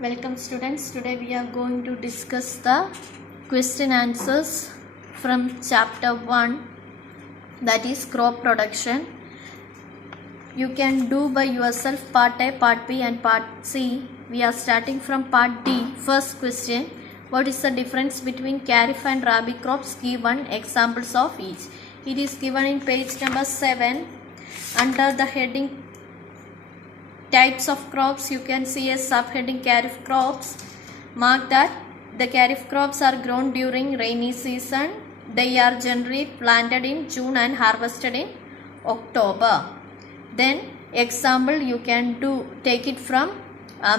Welcome students. Today we are going to discuss the question answers from chapter 1, that is crop production. You can do by yourself part A, part B and part C. We are starting from part D. First question: what is the difference between kharif and rabi crops? Give one examples of each. It is given in page number 7 under the heading types of crops. You can see a subheading kharif crops. Mark that the kharif crops are grown during rainy season. They are generally planted in June and harvested in October. Then example, you can take it from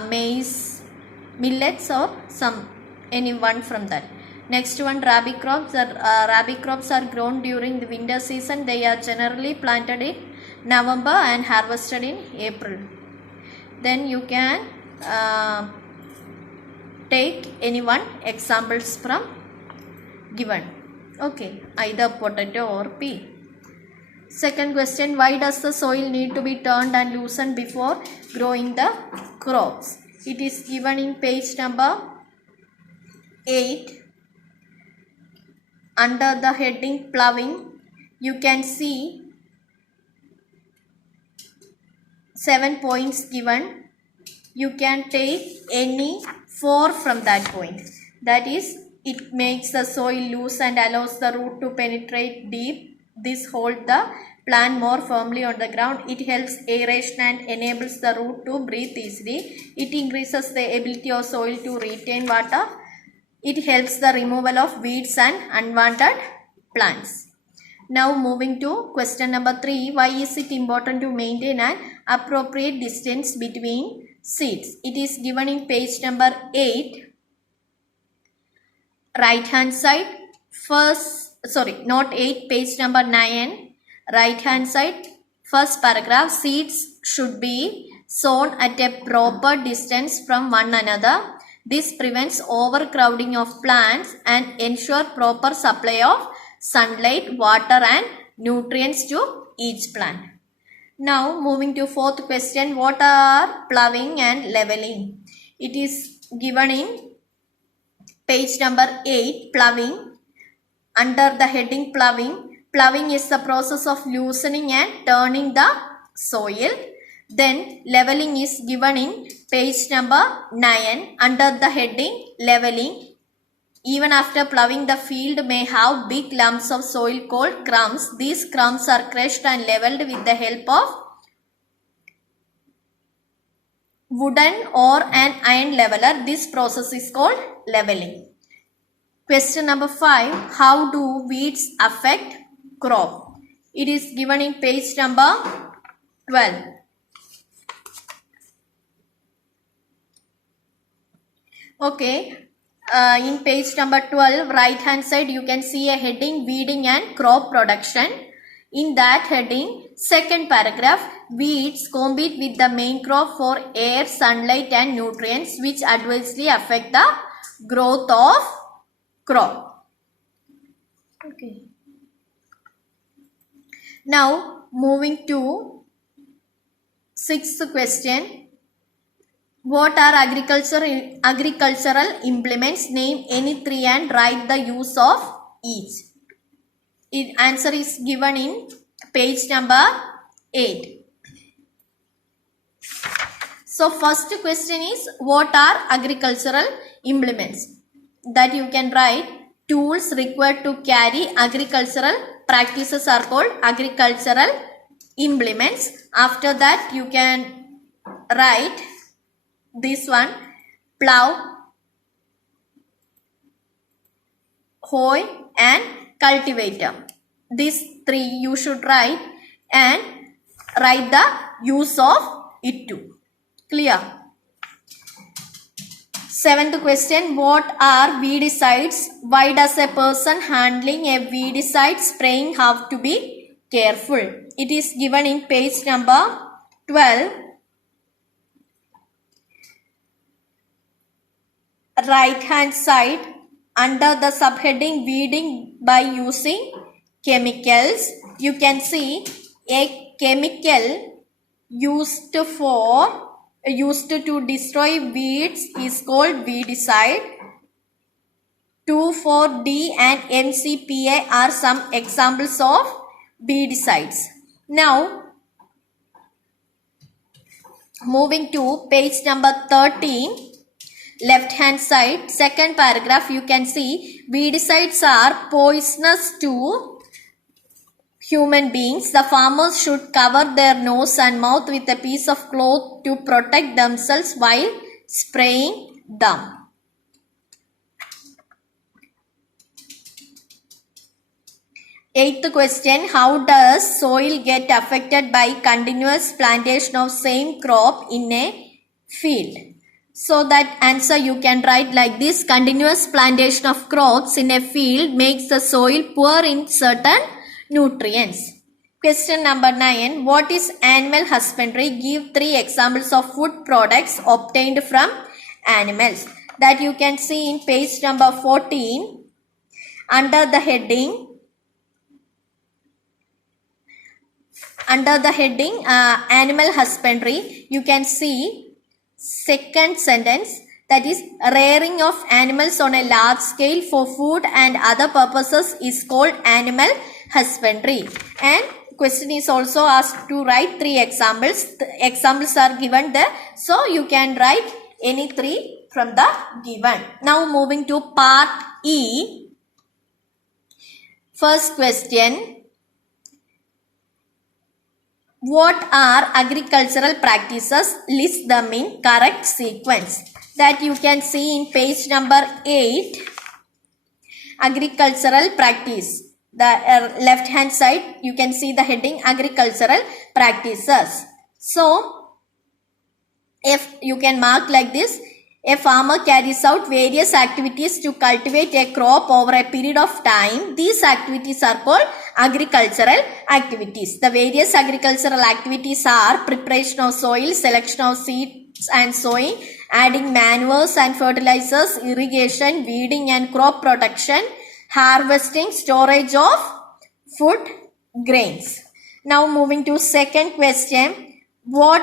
maize, millets or any one from that. Next one, rabi crops. Rabi crops are grown during the winter season. They are generally planted in November and harvested in April. Then you can take any one examples from given. Okay, either potato or pea. Second question: why does the soil need to be turned and loosened before growing the crops? It is given in page number 8 under the heading ploughing. You can see 7 points given. You can take any 4 from that point. That is, it makes the soil loose and allows the root to penetrate deep. This holds the plant more firmly on the ground. It helps aeration and enables the root to breathe easily. It increases the ability of soil to retain water. It helps the removal of weeds and unwanted plants. Now moving to question number 3. Why is it important to maintain an appropriate distance between seeds? It is given in page number 8. Right hand side. Not 8, page number 9. Right hand side. First paragraph. Seeds should be sown at a proper distance from one another. This prevents overcrowding of plants and ensure proper supply of sunlight, water and nutrients to each plant. Now moving to fourth question: what are ploughing and leveling? It is given in page number 8, ploughing. Under the heading ploughing, ploughing is the process of loosening and turning the soil. Then leveling is given in page number 9 under the heading leveling. Even after ploughing, the field may have big lumps of soil called crumbs. These crumbs are crushed and leveled with the help of wooden or an iron leveler. This process is called leveling. Question number 5. How do weeds affect crop? It is given in page number 12. Okay. In page number 12, right hand side, you can see a heading weeding and crop production. In that heading, second paragraph, weeds compete with the main crop for air, sunlight and nutrients, which adversely affect the growth of crop. Okay. Now moving to sixth question. What are agricultural implements? Name any 3 and write the use of each. Answer is given in page number 8. So first question is, what are agricultural implements? That you can write: tools required to carry agricultural practices are called agricultural implements. After that you can write this one: plough, hoe and cultivator. These 3 you should write and write the use of it too. Clear? Seventh question: what are weedicides? Why does a person handling a weedicide spraying have to be careful? It is given in page number 12. Right hand side under the subheading weeding by using chemicals. You can see a chemical used for used to destroy weeds is called weedicide. 2,4-D and MCPA are some examples of weedicides. Now, moving to page number 13, left hand side, second paragraph, you can see weedicides are poisonous to human beings. The farmers should cover their nose and mouth with a piece of cloth to protect themselves while spraying them. Eighth question, how does soil get affected by continuous plantation of same crop in a field? So that answer you can write like this: continuous plantation of crops in a field makes the soil poor in certain nutrients. Question number 9, what is animal husbandry? Give 3 examples of food products obtained from animals. That you can see in page number 14 under the heading animal husbandry. You can see second sentence, that is rearing of animals on a large scale for food and other purposes is called animal husbandry. And question is also asked to write 3 examples. The examples are given there, so you can write any 3 from the given. Now moving to part E. First question, what are agricultural practices? List them in correct sequence. That you can see in page number 8. Agricultural practice. The left hand side you can see the heading agricultural practices. So, if you can mark like this, a farmer carries out various activities to cultivate a crop over a period of time. These activities are called agricultural activities. The various agricultural activities are preparation of soil, selection of seeds and sowing, adding manures and fertilizers, irrigation, weeding and crop protection, harvesting, storage of food grains. Now moving to second question, what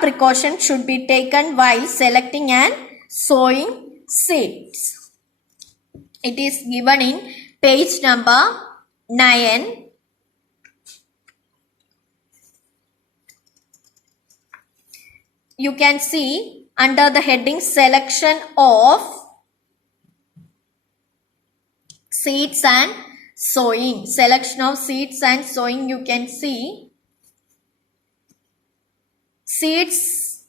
precautions should be taken while selecting and sowing seeds? It is given in page number 9. You can see under the heading selection of seeds and sowing. Selection of seeds and sowing, you can see seeds,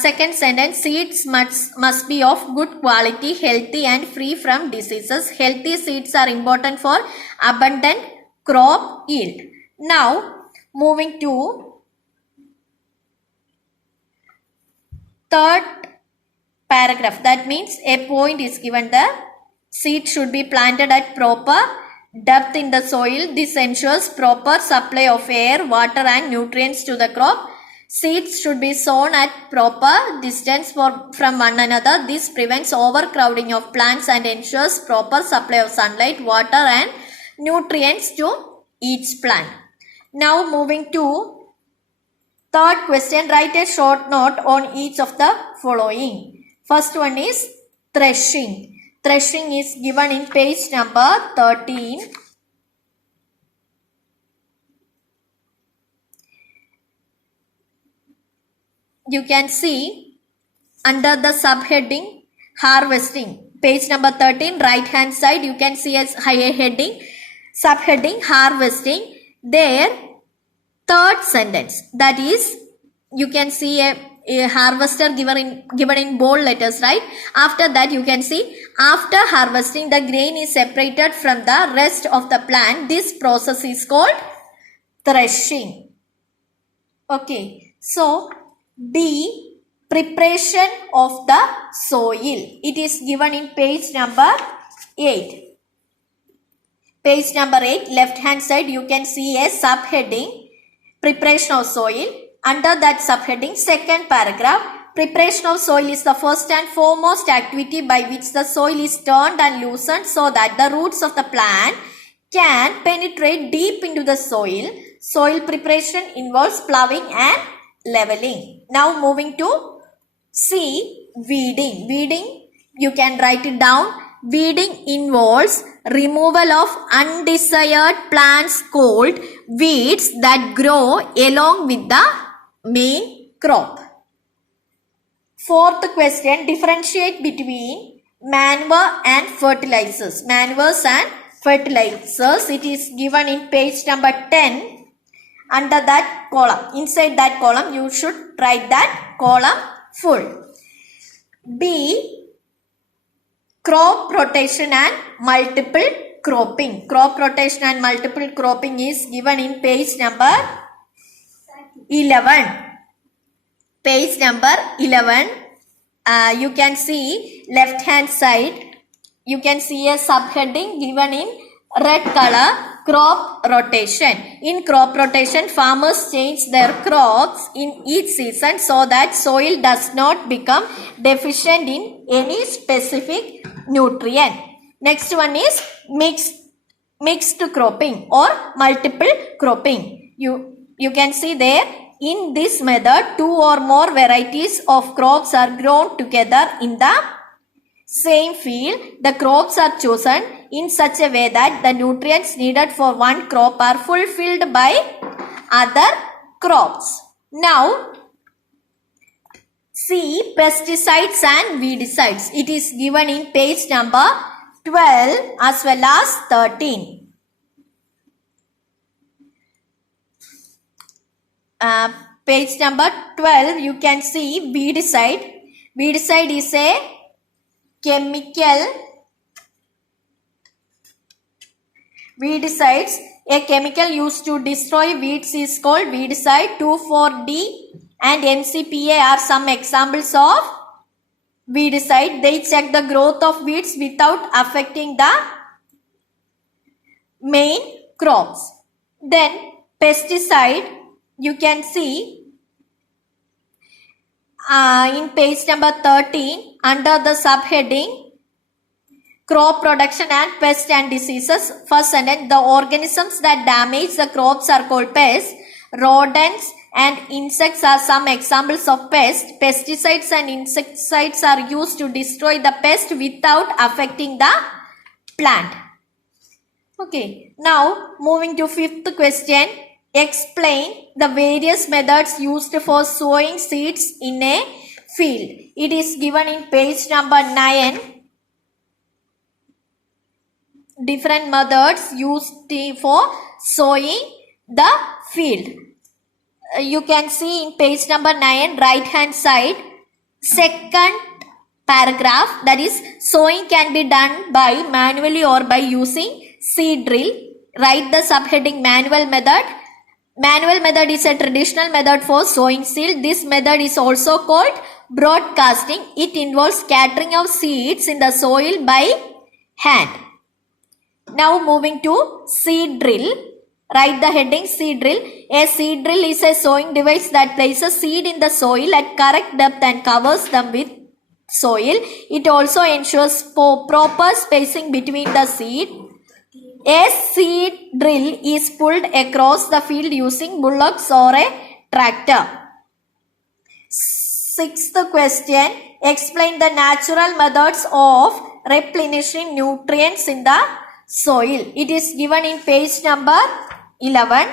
second sentence, seeds must be of good quality, healthy and free from diseases. Healthy seeds are important for abundant crop yield. Now moving to third paragraph, that means a point is given there. Seed should be planted at proper depth in the soil. This ensures proper supply of air, water and nutrients to the crop. Seeds should be sown at proper distance from one another. This prevents overcrowding of plants and ensures proper supply of sunlight, water and nutrients to each plant. Now moving to third question, write a short note on each of the following. First one is threshing. Threshing is given in page number 13. You can see under the subheading harvesting, page number 13, right hand side, you can see as higher heading, subheading harvesting. There, third sentence, that is, you can see a harvester given in bold letters, right? After that, you can see after harvesting, the grain is separated from the rest of the plant. This process is called threshing. Okay, so B, preparation of the soil. It is given in page number 8. Page number 8, left hand side, you can see a subheading, preparation of soil. Under that subheading, second paragraph, preparation of soil is the first and foremost activity by which the soil is turned and loosened so that the roots of the plant can penetrate deep into the soil. Soil preparation involves plowing and leveling. Now moving to C, weeding. Weeding, you can write it down. Weeding involves removal of undesired plants called weeds that grow along with the main crop. Fourth question, differentiate between manure and fertilizers. Manures and fertilizers. It is given in page number 10 under that column. Inside that column, you should write that column full. B, crop rotation and multiple cropping. Crop rotation and multiple cropping is given in page number 11. Page number 11. You can see left hand side. You can see a subheading given in red color. Crop rotation. In crop rotation, farmers change their crops in each season so that soil does not become deficient in any specific nutrient. Next one is mixed cropping or multiple cropping. You can see there, in this method, two or more varieties of crops are grown together in the same field. The crops are chosen in such a way that the nutrients needed for one crop are fulfilled by other crops. Now, C, pesticides and weedicides. It is given in page number 12 as well as 13. Page number 12, you can see weedicide. Weedicide is a chemical. Weedicides, a chemical used to destroy weeds, is called weedicide. 2,4-D and MCPA are some examples of weedicide. They check the growth of weeds without affecting the main crops. Then pesticide, you can see in page number 13 under the subheading crop production and pest and diseases. First sentence, the organisms that damage the crops are called pests. Rodents and insects are some examples of pests. Pesticides and insecticides are used to destroy the pest without affecting the plant. Okay, now moving to fifth question. Explain the various methods used for sowing seeds in a field. It is given in page number 9. Different methods used for sowing the field. You can see in page number 9, right hand side, second paragraph, that is, sowing can be done by manually or by using seed drill. Write the subheading manual method. Manual method is a traditional method for sowing seed. This method is also called broadcasting. It involves scattering of seeds in the soil by hand. Now moving to seed drill. Write the heading seed drill. A seed drill is a sowing device that places seed in the soil at correct depth and covers them with soil. It also ensures proper spacing between the seed. A seed drill is pulled across the field using bullocks or a tractor. Sixth question. Explain the natural methods of replenishing nutrients in the soil. It is given in page number 11.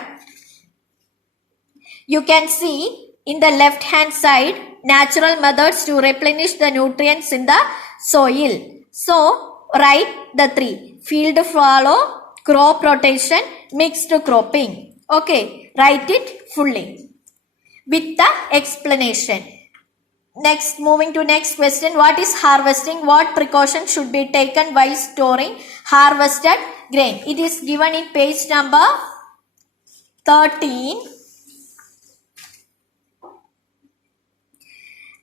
You can see in the left hand side natural methods to replenish the nutrients in the soil. So, write the three. Field fallow, crop rotation, mixed cropping. Okay, write it fully with the explanation. Next, moving to next question. What is harvesting? What precautions should be taken while storing harvested grain? It is given in page number 13.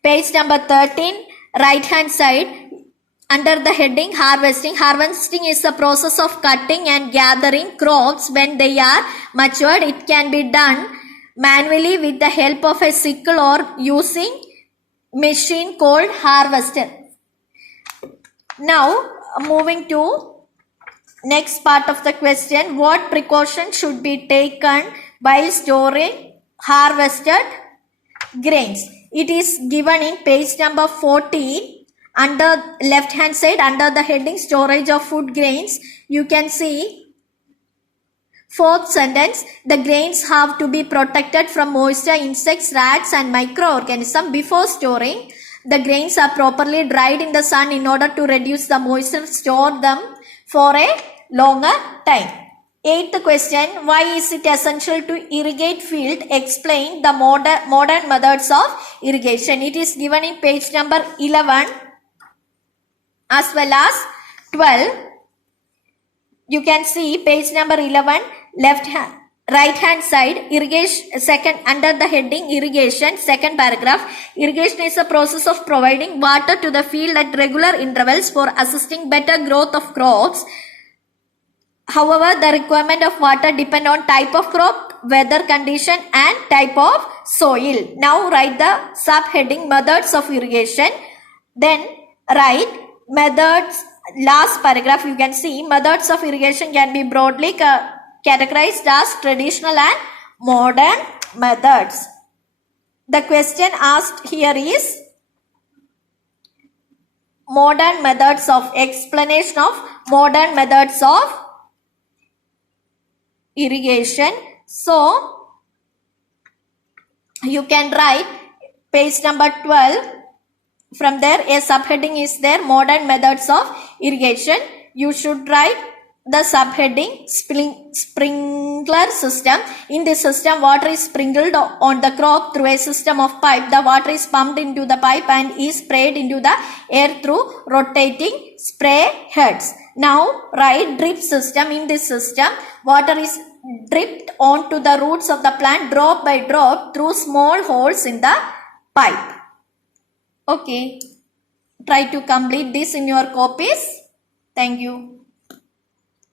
Page number 13, right hand side, under the heading harvesting. Harvesting is the process of cutting and gathering crops when they are matured. It can be done manually with the help of a sickle or using machine called harvester. Now moving to next part of the question. What precautions should be taken while storing harvested grains. It is given in page number 14 under left hand side under the heading storage of food grains. You can see fourth sentence, the grains have to be protected from moisture, insects, rats and microorganisms before storing. The grains are properly dried in the sun in order to reduce the moisture, store them for a longer time. Eighth question, why is it essential to irrigate field? Explain the modern methods of irrigation. It is given in page number 11 as well as 12. You can see page number 11, right hand side, irrigation, second under the heading irrigation, second paragraph. Irrigation is a process of providing water to the field at regular intervals for assisting better growth of crops. However, the requirement of water depend on type of crop, weather condition and type of soil. Now write the subheading methods of irrigation. Then write methods. Last paragraph you can see methods of irrigation can be broadly categorized as traditional and modern methods. The question asked here is modern methods of explanation of modern methods of irrigation. So you can write page number 12. From there a subheading is there, modern methods of irrigation. You should write the subheading sprinkler system. In this system water is sprinkled on the crop through a system of pipe. The water is pumped into the pipe and is sprayed into the air through rotating spray heads. Now write drip system. In this system water is dripped onto the roots of the plant drop by drop through small holes in the pipe. Okay, try to complete this in your copies. Thank you.